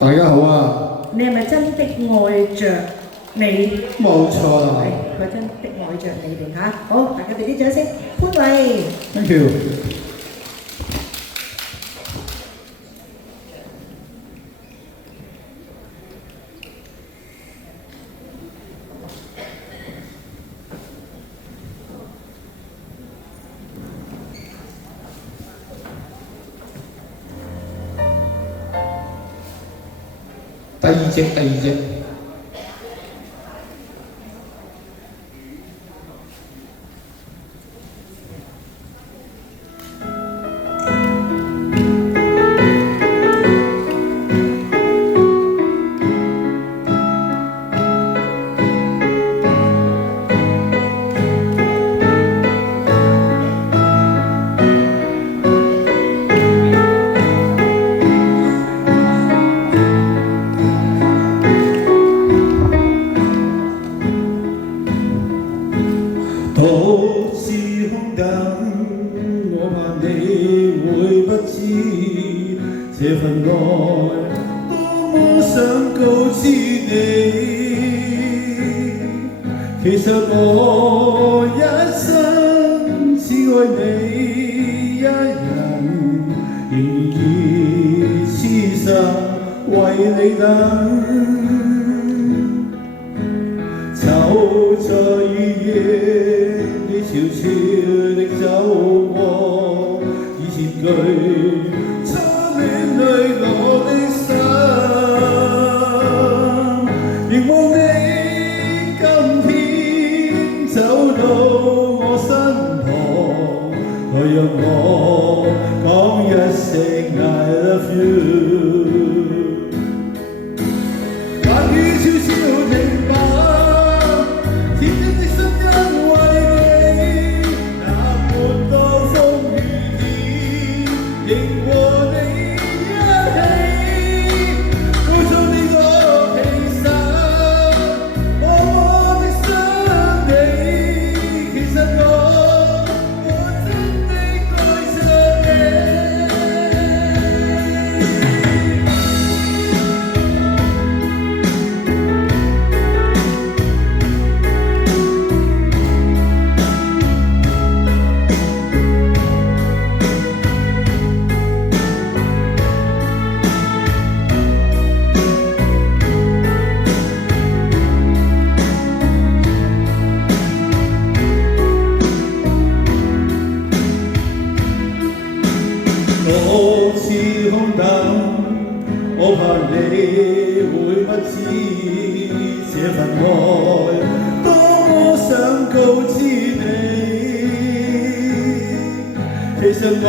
大家好啊！你係咪真的愛着你？冇錯啦。係佢真的愛着你哋嚇。好，大家俾啲掌聲。潘偉 ，thank you。第二隻。都是空等，我怕你會不知這份愛多麼想告知你。其實我一生只愛你一人，仍然痴心為你等。走在雨夜，你悄悄地走過，以前句初戀裏我的心，凝望你今天走到我身旁，來讓我講一聲 I love you。冷雨悄悄停擺。好似空等，我怕你會不知這份愛多麼想告知你。其實我